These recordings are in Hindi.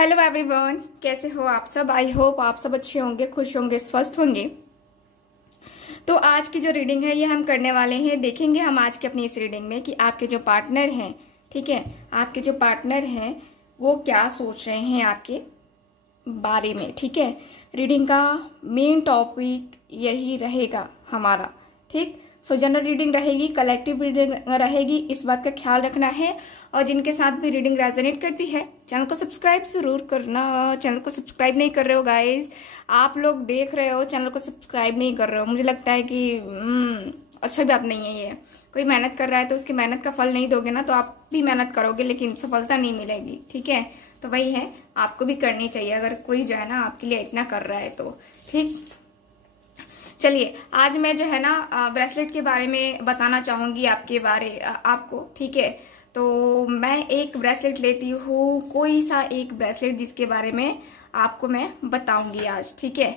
हेलो एवरीवन, कैसे हो आप सब। आई होप आप सब अच्छे होंगे, खुश होंगे, स्वस्थ होंगे। तो आज की जो रीडिंग है ये हम करने वाले हैं। देखेंगे हम आज के अपनी इस रीडिंग में कि आपके जो पार्टनर हैं, ठीक है, आपके जो पार्टनर हैं वो क्या सोच रहे हैं आपके बारे में। ठीक है, रीडिंग का मेन टॉपिक यही रहेगा हमारा। ठीक, सो जनरल रीडिंग रहेगी, कलेक्टिव रीडिंग रहेगी, इस बात का ख्याल रखना है। और जिनके साथ भी रीडिंग रेजोनेट करती है चैनल को सब्सक्राइब जरूर करना। चैनल को सब्सक्राइब नहीं कर रहे हो गाइज, आप लोग देख रहे हो चैनल को सब्सक्राइब नहीं कर रहे हो, मुझे लगता है कि अच्छा बात नहीं है। ये कोई मेहनत कर रहा है तो उसकी मेहनत का फल नहीं दोगे ना, तो आप भी मेहनत करोगे लेकिन सफलता नहीं मिलेगी। ठीक है, तो वही है, आपको भी करनी चाहिए अगर कोई जो है ना आपके लिए इतना कर रहा है तो। ठीक, चलिए आज मैं जो है ना ब्रेसलेट के बारे में बताना चाहूंगी आपको। ठीक है, तो मैं एक ब्रेसलेट लेती हूँ, कोई सा एक ब्रेसलेट जिसके बारे में आपको मैं बताऊंगी आज। ठीक है,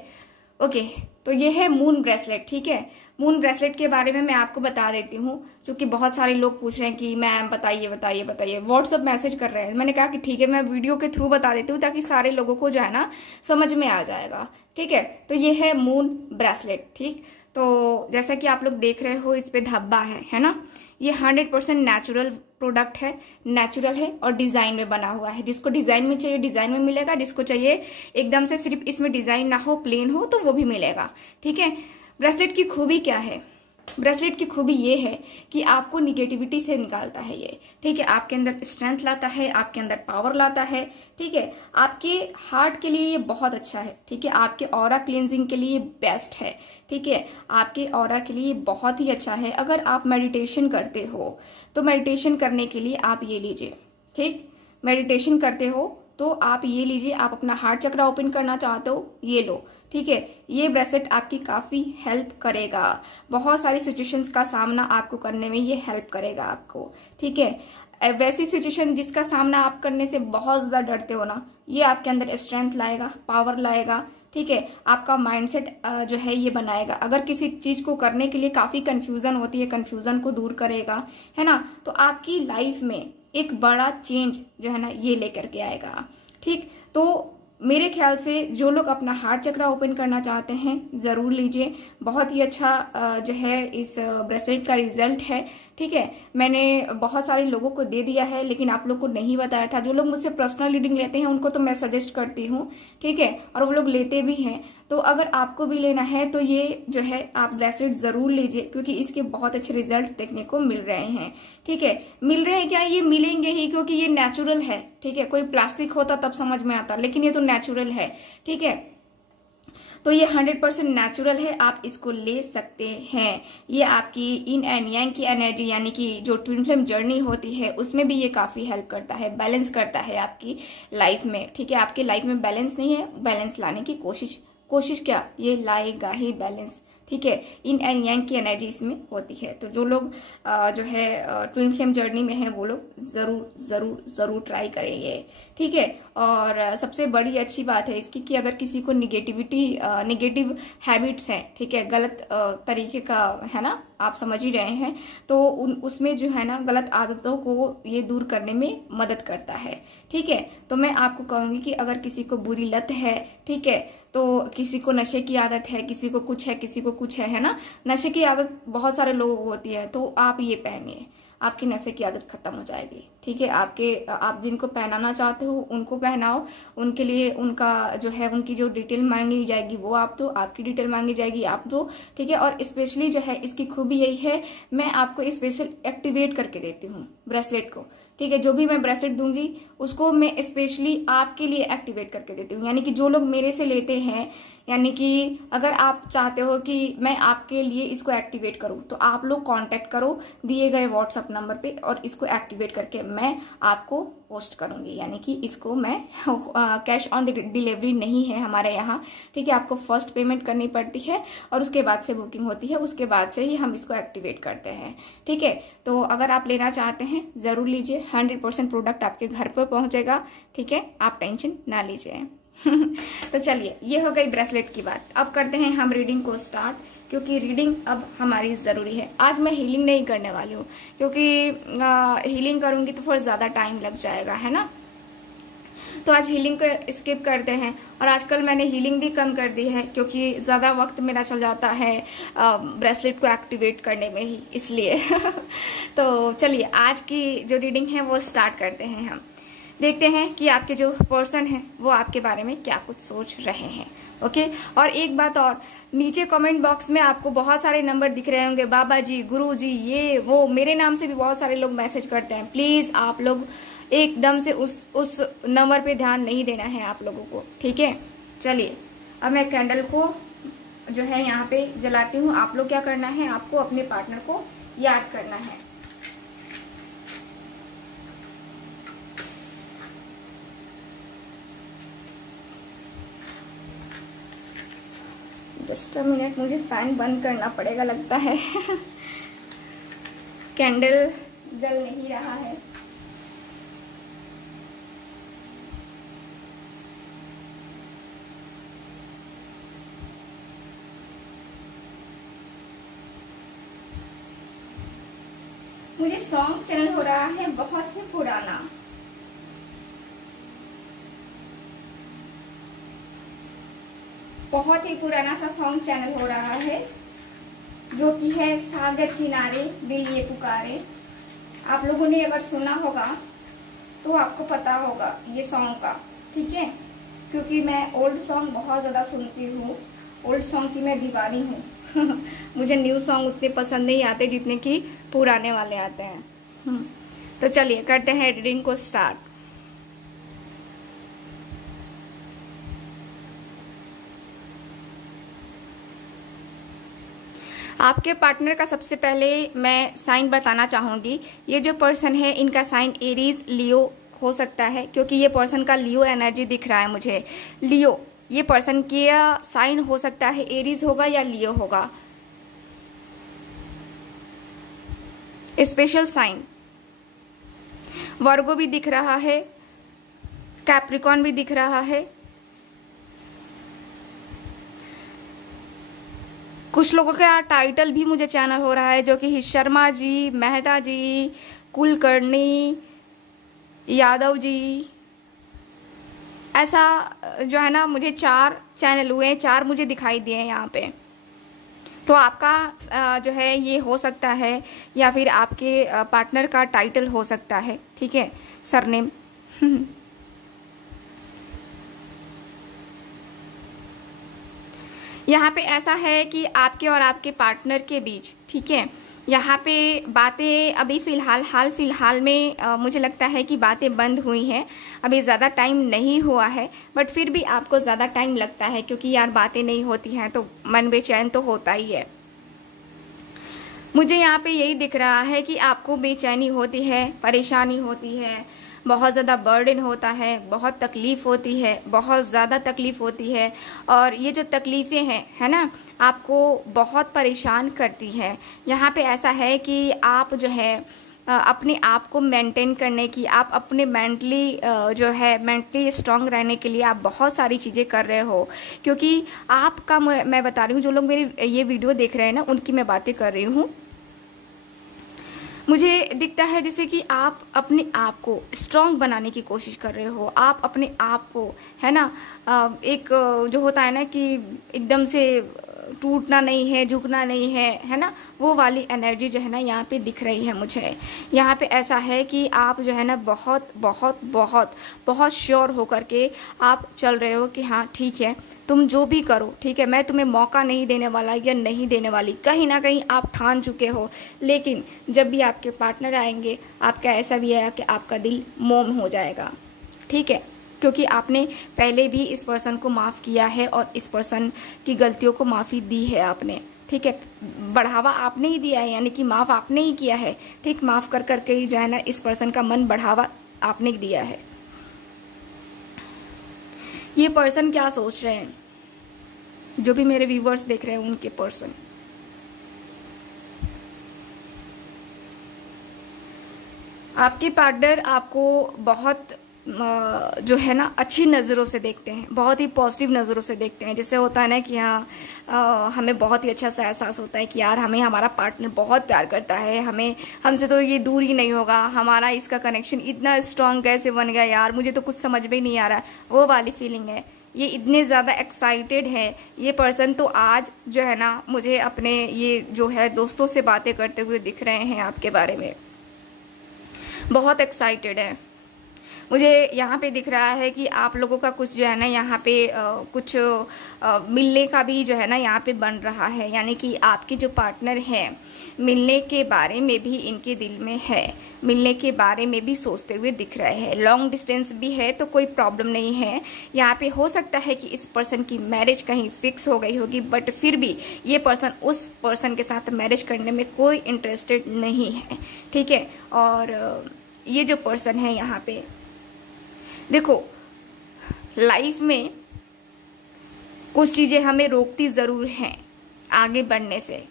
ओके, तो ये है मून ब्रेसलेट। ठीक है, मून ब्रेसलेट के बारे में मैं आपको बता देती हूँ, क्योंकि बहुत सारे लोग पूछ रहे हैं कि मैम बताइए बताइए बताइए, व्हाट्सएप मैसेज कर रहे हैं। मैंने कहा कि ठीक है मैं वीडियो के थ्रू बता देती हूँ ताकि सारे लोगों को जो है ना समझ में आ जाएगा। ठीक है, तो ये है मून ब्रेसलेट। ठीक, तो जैसा कि आप लोग देख रहे हो इस पे धब्बा है ना। ये 100% नेचुरल प्रोडक्ट है, नेचुरल है और डिजाइन में बना हुआ है। जिसको डिजाइन में चाहिए डिजाइन में मिलेगा, जिसको चाहिए एकदम से सिर्फ इसमें डिजाइन ना हो, प्लेन हो, तो वो भी मिलेगा। ठीक है, ब्रेसलेट की खूबी क्या है? ब्रेसलेट की खूबी ये है कि आपको निगेटिविटी से निकालता है ये। ठीक है, आपके अंदर स्ट्रेंथ लाता है, आपके अंदर पावर लाता है। ठीक है, आपके हार्ट के लिए ये बहुत अच्छा है। ठीक है, आपके ऑरा क्लींजिंग के लिए बेस्ट है। ठीक है, आपके ऑरा के लिए बहुत ही अच्छा है। अगर आप मेडिटेशन करते हो तो मेडिटेशन करने के लिए आप ये लीजिए। ठीक, मेडिटेशन करते हो तो आप ये लीजिए। आप अपना हार्ट चक्र ओपन करना चाहते हो, ये लो। ठीक है, ये ब्रेसलेट आपकी काफी हेल्प करेगा, बहुत सारी सिचुएशंस का सामना आपको करने में ये हेल्प करेगा आपको। ठीक है, वैसी सिचुएशन जिसका सामना आप करने से बहुत ज्यादा डरते हो ना, ये आपके अंदर स्ट्रेंथ लाएगा, पावर लाएगा। ठीक है, आपका माइंडसेट जो है ये बनाएगा। अगर किसी चीज को करने के लिए काफी कंफ्यूजन होती है, कंफ्यूजन को दूर करेगा, है ना, तो आपकी लाइफ में एक बड़ा चेंज जो है ना ये लेकर के आएगा। ठीक, तो मेरे ख्याल से जो लोग अपना हार्ट चक्र ओपन करना चाहते हैं जरूर लीजिए। बहुत ही अच्छा जो है इस ब्रेसलेट का रिजल्ट है। ठीक है, मैंने बहुत सारे लोगों को दे दिया है लेकिन आप लोग को नहीं बताया था। जो लोग मुझसे पर्सनल रीडिंग लेते हैं उनको तो मैं सजेस्ट करती हूँ। ठीक है, और वो लोग लेते भी हैं। तो अगर आपको भी लेना है तो ये जो है आप ब्रेसलेट जरूर लीजिए, क्योंकि इसके बहुत अच्छे रिजल्ट देखने को मिल रहे हैं। ठीक है, मिल रहे हैं क्या? ये मिलेंगे ही, क्योंकि ये नेचुरल है। ठीक है, कोई प्लास्टिक होता तब समझ में आता, लेकिन ये तो नेचुरल है। ठीक है, तो ये 100% नेचुरल है, आप इसको ले सकते हैं। ये आपकी इन एंड यांग की एनर्जी यानी कि जो ट्विन फ्लेम जर्नी होती है उसमें भी ये काफी हेल्प करता है, बैलेंस करता है आपकी लाइफ में। ठीक है, आपकी लाइफ में बैलेंस नहीं है, बैलेंस लाने की कोशिश क्या, ये लाएगा ही बैलेंस। ठीक है, इन एंड यांग की एनर्जी इसमें होती है। तो जो लोग जो है ट्विन फ्लेम जर्नी में है वो लोग जरूर जरूर जरूर ट्राई करेंगे। ठीक है, और सबसे बड़ी अच्छी बात है इसकी कि अगर किसी को निगेटिव हैबिट्स हैं, ठीक है, गलत तरीके का है ना, आप समझ ही रहे हैं, तो उसमें जो है ना गलत आदतों को ये दूर करने में मदद करता है। ठीक है, तो मैं आपको कहूंगी कि अगर किसी को बुरी लत है, ठीक है, तो किसी को नशे की आदत है, किसी को कुछ है, किसी को कुछ है ना, नशे की आदत बहुत सारे लोगों को होती है, तो आप ये पहनिए, आपकी नशे की आदत खत्म हो जाएगी। ठीक है, आप जिनको पहनाना चाहते हो उनको पहनाओ, उनके लिए उनका जो है उनकी जो डिटेल मांगी जाएगी वो आप दो, आपकी डिटेल मांगी जाएगी आप दो। ठीक है, और स्पेशली जो है इसकी खूबी यही है, मैं आपको स्पेशल एक्टिवेट करके देती हूँ ब्रेसलेट को। ठीक है, जो भी मैं ब्रेसलेट दूंगी उसको मैं स्पेशली आपके लिए एक्टिवेट करके देती हूँ। यानी कि जो लोग मेरे से लेते हैं, यानी कि अगर आप चाहते हो कि मैं आपके लिए इसको एक्टिवेट करूं तो आप लोग कांटेक्ट करो दिए गए व्हाट्सएप नंबर पे और इसको एक्टिवेट करके मैं आपको पोस्ट करूंगी। यानी कि इसको मैं कैश ऑन डिलीवरी नहीं है हमारे यहाँ। ठीक है, आपको फर्स्ट पेमेंट करनी पड़ती है और उसके बाद से बुकिंग होती है, उसके बाद से ही हम इसको एक्टिवेट करते हैं। ठीक है, तो अगर आप लेना चाहते हैं जरूर लीजिए, 100% प्रोडक्ट आपके घर पर पहुंचेगा। ठीक है, आप टेंशन ना लीजिए। तो चलिए, ये हो गई ब्रेसलेट की बात। अब करते हैं हम रीडिंग को स्टार्ट, क्योंकि रीडिंग अब हमारी जरूरी है। आज मैं हीलिंग नहीं करने वाली हूँ, क्योंकि हीलिंग करूंगी तो फिर ज्यादा टाइम लग जाएगा, है ना। तो आज हीलिंग को स्किप करते हैं। और आजकल मैंने हीलिंग भी कम कर दी है क्योंकि ज़्यादा वक्त मेरा चल जाता है ब्रेसलेट को एक्टिवेट करने में ही, इसलिए तो चलिए आज की जो रीडिंग है वो स्टार्ट करते हैं। हम देखते हैं कि आपके जो पर्सन है वो आपके बारे में क्या कुछ सोच रहे हैं। ओके, और एक बात और, नीचे कमेंट बॉक्स में आपको बहुत सारे नंबर दिख रहे होंगे, बाबा जी, गुरु जी, ये वो, मेरे नाम से भी बहुत सारे लोग मैसेज करते हैं। प्लीज आप लोग एकदम से उस नंबर पे ध्यान नहीं देना है आप लोगों को, ठीक है। चलिए अब मैं कैंडल को जो है यहाँ पे जलाती हूँ। आप लोग क्या करना है, आपको अपने पार्टनर को याद करना है। जस्ट अ मिनट, मुझे फैन बंद करना पड़ेगा लगता है कैंडल जल नहीं रहा है। मुझे सॉन्ग चैनल हो रहा है बहुत ही पुराना, बहुत ही पुराना सा सॉन्ग चैनल हो रहा है जो कि है सागर किनारे दिल ये पुकारे। आप लोगों ने अगर सुना होगा तो आपको पता होगा ये सॉन्ग का, ठीक है, क्योंकि मैं ओल्ड सॉन्ग बहुत ज़्यादा सुनती हूँ, ओल्ड सॉन्ग की मैं दीवानी हूँ मुझे न्यू सॉन्ग उतने पसंद नहीं आते जितने कि पुराने वाले आते हैं। तो चलिए करते हैं रीडिंग को स्टार्ट। आपके पार्टनर का सबसे पहले मैं साइन बताना चाहूंगी। ये जो पर्सन है इनका साइन एरीज लियो हो सकता है, क्योंकि ये पर्सन का लियो एनर्जी दिख रहा है मुझे। लियो ये पर्सन की साइन हो सकता है, एरीज होगा या लियो होगा। स्पेशल साइन वर्गो भी दिख रहा है, कैप्रिकॉन भी दिख रहा है। कुछ लोगों का टाइटल भी मुझे चैनल हो रहा है जो कि शर्मा जी, मेहता जी, कुलकर्णी, यादव जी, ऐसा जो है ना, मुझे 4 चैनल हुए, 4 मुझे दिखाई दिए यहाँ पे। तो आपका जो है ये हो सकता है या फिर आपके पार्टनर का टाइटल हो सकता है, ठीक है, सरनेम यहाँ पे ऐसा है कि आपके और आपके पार्टनर के बीच, ठीक है, यहाँ पे बातें अभी हाल फिलहाल में मुझे लगता है कि बातें बंद हुई हैं। अभी ज़्यादा टाइम नहीं हुआ है, बट फिर भी आपको ज़्यादा टाइम लगता है क्योंकि यार बातें नहीं होती हैं तो मन बेचैन तो होता ही है। मुझे यहाँ पे यही दिख रहा है कि आपको बेचैनी होती है, परेशानी होती है, बहुत ज़्यादा बर्डन होता है, बहुत तकलीफ़ होती है, बहुत ज़्यादा तकलीफ़ होती है। और ये जो तकलीफ़ें हैं, है ना, आपको बहुत परेशान करती है। यहाँ पे ऐसा है कि आप जो है अपने आप को मेंटेन करने की, आप अपने मेंटली जो है मेंटली स्ट्रांग रहने के लिए आप बहुत सारी चीज़ें कर रहे हो। क्योंकि आपका मैं बता रही हूँ, जो लोग मेरी ये वीडियो देख रहे हैं ना, उनकी मैं बातें कर रही हूँ। मुझे दिखता है जैसे कि आप अपने आप को स्ट्रांग बनाने की कोशिश कर रहे हो। आप अपने आप को, है ना, एक जो होता है ना कि एकदम से टूटना नहीं है, झुकना नहीं है ना, वो वाली एनर्जी जो है ना यहाँ पे दिख रही है मुझे। यहाँ पे ऐसा है कि आप जो है ना बहुत बहुत बहुत बहुत श्योर होकर के आप चल रहे हो कि हाँ ठीक है, तुम जो भी करो, ठीक है, मैं तुम्हें मौका नहीं देने वाला या नहीं देने वाली, कहीं ना कहीं आप ठान चुके हो। लेकिन जब भी आपके पार्टनर आएंगे, आपका ऐसा भी है कि आपका दिल मोम हो जाएगा, ठीक है, क्योंकि आपने पहले भी इस पर्सन को माफ़ किया है और इस पर्सन की गलतियों को माफ़ी दी है आपने, ठीक है, बढ़ावा आपने ही दिया है, यानी कि माफ़ आपने ही किया है, ठीक, माफ़ कर करके ही जो है ना इस पर्सन का मन बढ़ावा आपने दिया है। ये पर्सन क्या सोच रहे हैं, जो भी मेरे व्यूवर्स देख रहे हैं उनके पर्सन, आपके पार्टनर आपको बहुत जो है ना अच्छी नज़रों से देखते हैं, बहुत ही पॉजिटिव नज़रों से देखते हैं। जैसे होता है ना कि हाँ हमें बहुत ही अच्छा सा एहसास होता है कि यार हमें हमारा पार्टनर बहुत प्यार करता है, हमें हमसे तो ये दूर ही नहीं होगा, हमारा इसका कनेक्शन इतना स्ट्रांग कैसे बन गया यार, मुझे तो कुछ समझ में ही नहीं आ रहा। वो वाली फीलिंग है। ये इतने ज़्यादा एक्साइटेड है ये पर्सन, तो आज जो है ना मुझे अपने ये जो है दोस्तों से बातें करते हुए दिख रहे हैं आपके बारे में, बहुत एक्साइटेड है। मुझे यहाँ पे दिख रहा है कि आप लोगों का कुछ जो है ना यहाँ पे कुछ मिलने का भी जो है ना यहाँ पे बन रहा है, यानी कि आपके जो पार्टनर हैं मिलने के बारे में भी इनके दिल में है, मिलने के बारे में भी सोचते हुए दिख रहे हैं। लॉन्ग डिस्टेंस भी है तो कोई प्रॉब्लम नहीं है। यहाँ पे हो सकता है कि इस पर्सन की मैरिज कहीं फिक्स हो गई होगी, बट फिर भी ये पर्सन उस पर्सन के साथ मैरिज करने में कोई इंटरेस्टेड नहीं है, ठीक है। और ये जो पर्सन है यहाँ पे देखो, लाइफ में कुछ चीज़ें हमें रोकती ज़रूर हैं आगे बढ़ने से,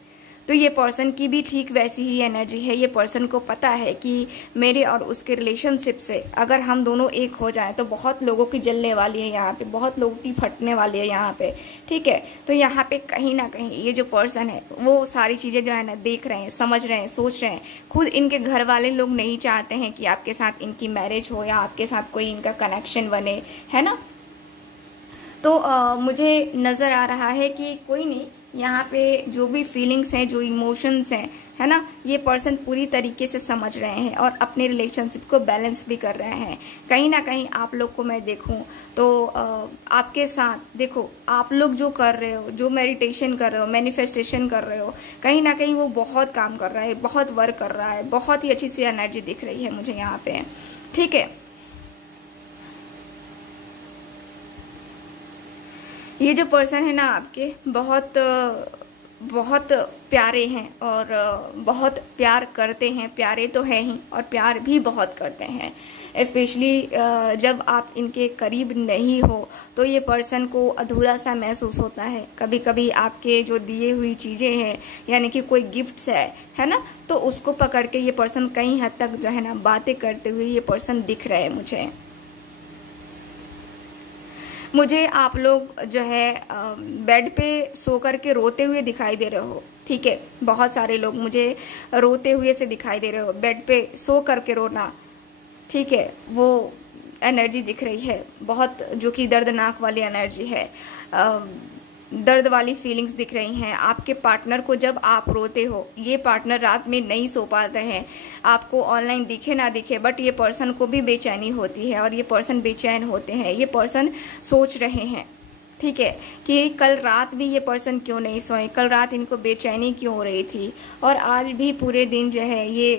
तो ये पर्सन की भी ठीक वैसी ही एनर्जी है। ये पर्सन को पता है कि मेरे और उसके रिलेशनशिप से अगर हम दोनों एक हो जाएं तो बहुत लोगों की जलने वाली है यहाँ पे, बहुत लोगों की फटने वाली है यहाँ पे, ठीक है। तो यहाँ पे कहीं ना कहीं ये जो पर्सन है वो सारी चीज़ें जो है ना देख रहे हैं, समझ रहे हैं, सोच रहे हैं। खुद इनके घर वाले लोग नहीं चाहते हैं कि आपके साथ इनकी मैरिज हो या आपके साथ कोई इनका कनेक्शन बने, है ना। तो मुझे नज़र आ रहा है कि कोई नहीं, यहाँ पे जो भी फीलिंग्स हैं, जो इमोशंस हैं, है ना, ये पर्सन पूरी तरीके से समझ रहे हैं और अपने रिलेशनशिप को बैलेंस भी कर रहे हैं। कहीं ना कहीं आप लोग को मैं देखूं तो आपके साथ देखो, आप लोग जो कर रहे हो, जो मेडिटेशन कर रहे हो, मैनिफेस्टेशन कर रहे हो, कहीं ना कहीं वो बहुत काम कर रहा है, बहुत वर्क कर रहा है, बहुत ही अच्छी सी एनर्जी दिख रही है मुझे यहाँ पे, ठीक है। ये जो पर्सन है ना आपके बहुत प्यारे हैं और बहुत प्यार करते हैं, प्यारे तो हैं ही और प्यार भी बहुत करते हैं। स्पेशली जब आप इनके करीब नहीं हो तो ये पर्सन को अधूरा सा महसूस होता है। कभी कभी आपके जो दिए हुई चीज़ें हैं, यानी कि कोई गिफ्ट्स है ना, तो उसको पकड़ के ये पर्सन कई हद तक जो है ना बातें करते हुए ये पर्सन दिख रहे हैं मुझे आप लोग जो है बेड पे सो करके रोते हुए दिखाई दे रहे हो, ठीक है। बहुत सारे लोग मुझे रोते हुए से दिखाई दे रहे हो, बेड पे सो करके रोना, ठीक है। वो एनर्जी दिख रही है बहुत, जो कि दर्दनाक वाली एनर्जी है, दर्द वाली फीलिंग्स दिख रही हैं। आपके पार्टनर को जब आप रोते हो, ये पार्टनर रात में नहीं सो पाते हैं, आपको ऑनलाइन दिखे ना दिखे, बट ये पर्सन को भी बेचैनी होती है और ये पर्सन बेचैन होते हैं। ये पर्सन सोच रहे हैं, ठीक है, कि कल रात भी ये पर्सन क्यों नहीं सोए, कल रात इनको बेचैनी क्यों हो रही थी, और आज भी पूरे दिन जो है ये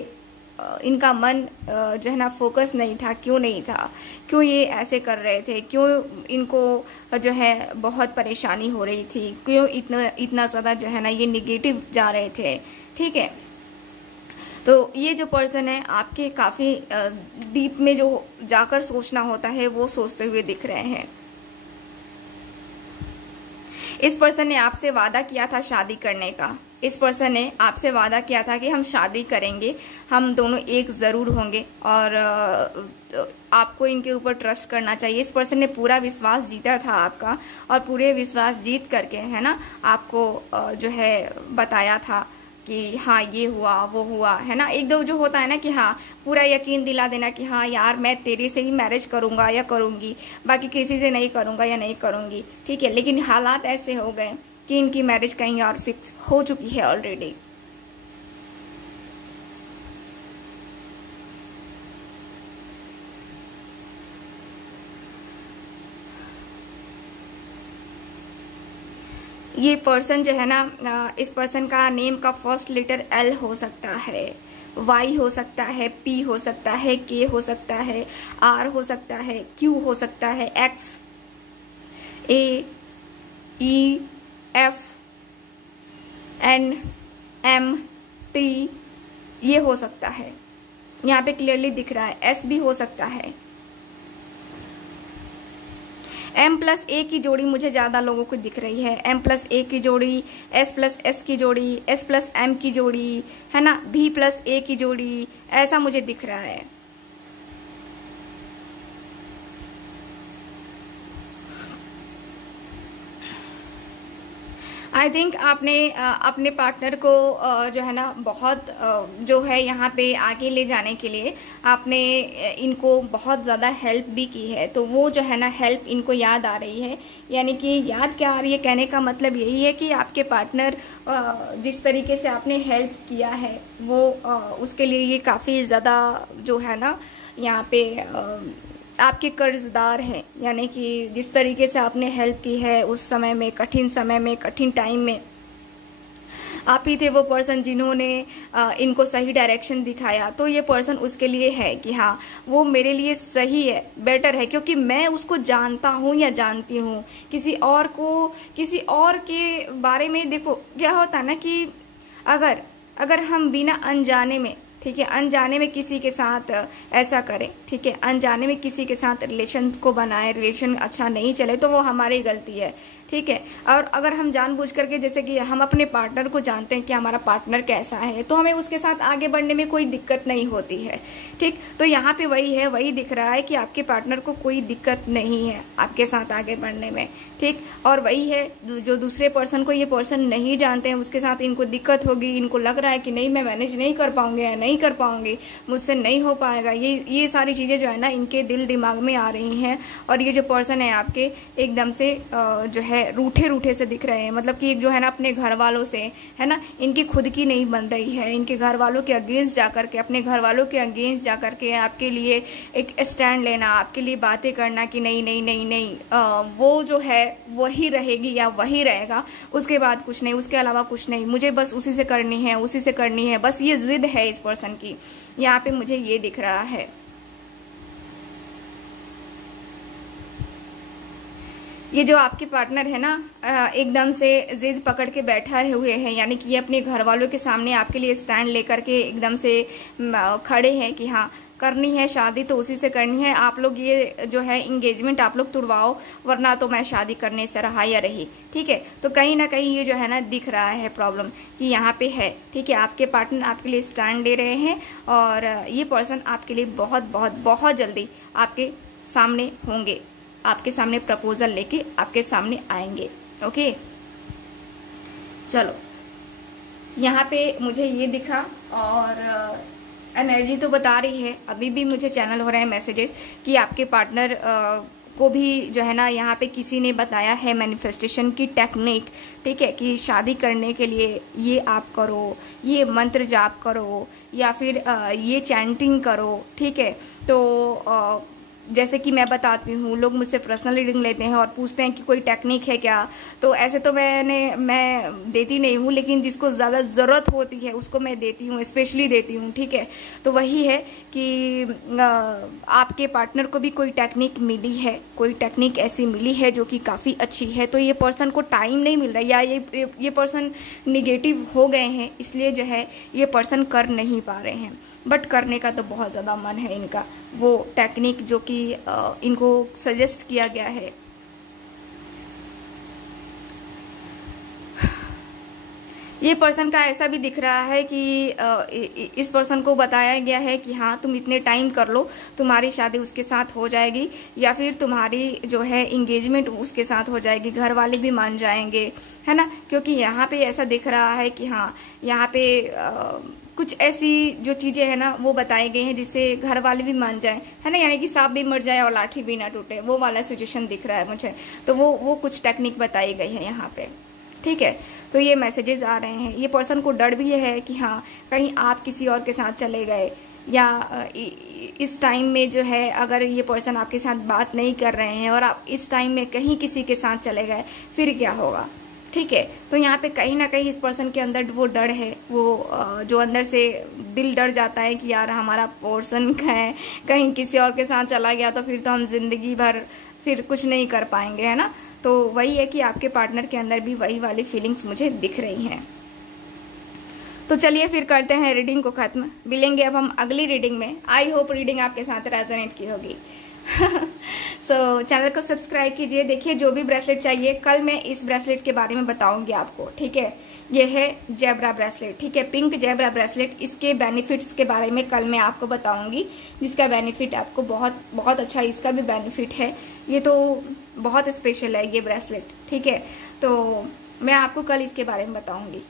इनका मन जो है ना फोकस नहीं था, क्यों नहीं था, क्यों ये ऐसे कर रहे थे, क्यों इनको जो है बहुत परेशानी हो रही थी, क्यों इतना ज़्यादा जो है ना ये निगेटिव जा रहे थे, ठीक है। तो ये जो पर्सन है आपके काफ़ी डीप में जो जाकर सोचना होता है वो सोचते हुए दिख रहे हैं। इस पर्सन ने आपसे वादा किया था शादी करने का। इस पर्सन ने आपसे वादा किया था कि हम शादी करेंगे, हम दोनों एक ज़रूर होंगे, और आपको इनके ऊपर ट्रस्ट करना चाहिए। इस पर्सन ने पूरा विश्वास जीता था आपका, और पूरे विश्वास जीत करके है ना आपको जो है बताया था कि हाँ ये हुआ वो हुआ, है ना। एक दो जो होता है ना कि हाँ पूरा यकीन दिला देना कि हाँ यार मैं तेरे से ही मैरिज करूँगा या करूँगी, बाकी किसी से नहीं करूँगा या नहीं करूँगी, ठीक है। लेकिन हालात ऐसे हो गए कि इनकी मैरिज कहीं और फिक्स हो चुकी है ऑलरेडी। ये पर्सन जो है ना, इस पर्सन का नेम का फर्स्ट लेटर एल हो सकता है, वाई हो सकता है, पी हो सकता है, के हो सकता है, आर हो सकता है, क्यू हो सकता है, एक्स, ए, ई, एफ, एन, एम, टी, ये हो सकता है। यहाँ पे क्लियरली दिख रहा है। एस भी हो सकता है। M+A की जोड़ी मुझे ज़्यादा लोगों को दिख रही है। M+A की जोड़ी, S+S की जोड़ी, S+M की जोड़ी, है ना, B+A की जोड़ी, ऐसा मुझे दिख रहा है। आई थिंक आपने अपने पार्टनर को जो है ना बहुत जो है यहाँ पे आगे ले जाने के लिए आपने इनको बहुत ज़्यादा हेल्प भी की है। तो वो जो है ना हेल्प इनको याद आ रही है। यानी कि याद क्या आ रही है, कहने का मतलब यही है कि आपके पार्टनर जिस तरीके से आपने हेल्प किया है वो उसके लिए ये काफ़ी ज़्यादा जो है ना यहाँ पे आपके कर्जदार हैं। यानी कि जिस तरीके से आपने हेल्प की है उस समय में, कठिन टाइम में, आप ही थे वो पर्सन जिन्होंने इनको सही डायरेक्शन दिखाया। तो ये पर्सन उसके लिए है कि हाँ वो मेरे लिए सही है, बेटर है, क्योंकि मैं उसको जानता हूँ या जानती हूँ। किसी और के बारे में देखो क्या होता है ना कि अगर हम बिना अनजाने में, ठीक है, अनजाने में किसी के साथ ऐसा करें, ठीक है, अनजाने में किसी के साथ रिलेशन को बनाए, रिलेशन अच्छा नहीं चले तो वो हमारी गलती है, ठीक है। और अगर हम जानबूझ करके, जैसे कि हम अपने पार्टनर को जानते हैं कि हमारा पार्टनर कैसा है, तो हमें उसके साथ आगे बढ़ने में कोई दिक्कत नहीं होती है, ठीक। तो यहाँ पे वही है, वही दिख रहा है कि आपके पार्टनर को कोई दिक्कत नहीं है आपके साथ आगे बढ़ने में, ठीक। और वही है जो दूसरे पर्सन को ये पर्सन नहीं जानते हैं उसके साथ इनको दिक्कत होगी, इनको लग रहा है कि नहीं मैं मैनेज नहीं कर पाऊंगी या नहीं कर पाऊंगी, मुझसे नहीं हो पाएगा, ये सारी चीजें जो है ना इनके दिल दिमाग में आ रही हैं। और ये जो पर्सन है आपके एकदम से जो है रूठे से दिख रहे हैं। मतलब कि जो है ना अपने घर वालों से, है ना, इनकी खुद की नहीं बन रही है, इनके घर वालों के अगेंस्ट जाकर के, अपने घर वालों के अगेंस्ट जाकर के आपके लिए एक स्टैंड लेना, आपके लिए बातें करना कि नहीं नहीं नहीं नहीं वो जो है वही रहेगी या वही रहेगा, उसके बाद कुछ नहीं, उसके अलावा कुछ नहीं, मुझे बस उसी से करनी है, बस ये जिद है इस पर्सन की। यहाँ पे मुझे ये दिख रहा है। ये जो आपके पार्टनर है ना एकदम से जिद पकड़ के बैठा हुए हैं। यानी कि ये अपने घर वालों के सामने आपके लिए स्टैंड लेकर के एकदम से खड़े हैं कि हाँ करनी है शादी तो उसी से करनी है। आप लोग ये जो है इंगेजमेंट आप लोग तुड़वाओ, वरना तो मैं शादी करने से रहा या रही, ठीक है। तो कहीं ना कहीं ये जो है ना दिख रहा है प्रॉब्लम कि यहाँ पे है, ठीक है। आपके पार्टनर आपके लिए स्टैंड ले रहे हैं और ये पर्सन आपके लिए बहुत बहुत बहुत जल्दी आपके सामने होंगे, आपके सामने प्रपोजल लेके आपके सामने आएंगे। ओके चलो, यहाँ पे मुझे ये दिखा और एनर्जी तो बता रही है, अभी भी मुझे चैनल हो रहे हैं मैसेजेस कि आपके पार्टनर को भी जो है ना यहाँ पे किसी ने बताया है मैनिफेस्टेशन की टेक्निक, ठीक है, कि शादी करने के लिए ये आप करो, ये मंत्र जाप करो या फिर ये चैंटिंग करो, ठीक है। तो जैसे कि मैं बताती हूँ, लोग मुझसे पर्सनल रीडिंग लेते हैं और पूछते हैं कि कोई टेक्निक है क्या, तो ऐसे तो मैं देती नहीं हूँ, लेकिन जिसको ज़्यादा ज़रूरत होती है उसको मैं देती हूँ, स्पेशली देती हूँ, ठीक है। तो वही है कि आपके पार्टनर को भी कोई टेक्निक मिली है, कोई टेक्निक ऐसी मिली है जो कि काफ़ी अच्छी है। तो ये पर्सन को टाइम नहीं मिल रहा या ये पर्सन निगेटिव हो गए हैं, इसलिए जो है ये पर्सन कर नहीं पा रहे हैं, बट करने का तो बहुत ज़्यादा मन है इनका, वो टेक्निक जो कि इनको सजेस्ट किया गया है। ये पर्सन का ऐसा भी दिख रहा है कि इस पर्सन को बताया गया है कि हाँ तुम इतने टाइम कर लो, तुम्हारी शादी उसके साथ हो जाएगी या फिर तुम्हारी जो है इंगेजमेंट उसके साथ हो जाएगी, घर वाले भी मान जाएंगे, है ना। क्योंकि यहाँ पे ऐसा दिख रहा है कि हाँ यहाँ पे कुछ ऐसी जो चीजें है ना वो बताई गई हैं जिससे घर वाले भी मान जाए, है ना। यानी कि सांप भी मर जाए और लाठी भी ना टूटे, वो वाला सिचुएशन दिख रहा है मुझे। तो वो कुछ टेक्निक बताई गई है यहाँ पे, ठीक है। तो ये मैसेजेस आ रहे हैं। ये पर्सन को डर भी है कि हाँ कहीं आप किसी और के साथ चले गए, या इस टाइम में जो है अगर ये पर्सन आपके साथ बात नहीं कर रहे हैं और आप इस टाइम में कहीं किसी के साथ चले गए फिर क्या होगा, ठीक है। तो यहाँ पे कहीं ना कहीं इस पर्सन के अंदर वो डर है, वो जो अंदर से दिल डर जाता है कि यार हमारा पर्सन है कहीं किसी और के साथ चला गया तो फिर तो हम जिंदगी भर फिर कुछ नहीं कर पाएंगे, है ना। तो वही है कि आपके पार्टनर के अंदर भी वही वाली फीलिंग्स मुझे दिख रही हैं। तो चलिए फिर करते हैं रीडिंग को खत्म, मिलेंगे अब हम अगली रीडिंग में। आई होप रीडिंग आपके साथ रेजोनेट की होगी। सो चैनल को सब्सक्राइब कीजिए। देखिए जो भी ब्रेसलेट चाहिए, कल मैं इस ब्रेसलेट के बारे में बताऊंगी आपको, ठीक है। ये है जेब्रा ब्रेसलेट, ठीक है, पिंक जेब्रा ब्रेसलेट। इसके बेनिफिट्स के बारे में कल मैं आपको बताऊंगी, जिसका बेनिफिट आपको बहुत बहुत अच्छा इसका भी बेनिफिट है। ये तो बहुत स्पेशल है ये ब्रेसलेट, ठीक है। तो मैं आपको कल इसके बारे में बताऊंगी।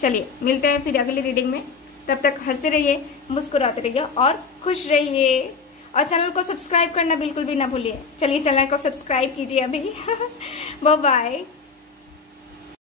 चलिए मिलते हैं फिर अगली रीडिंग में। तब तक हंसते रहिए, मुस्कुराते रहिए और खुश रहिए। और चैनल को सब्सक्राइब करना बिल्कुल भी ना भूलिए। चलिए चैनल को सब्सक्राइब कीजिए अभी। Bye bye.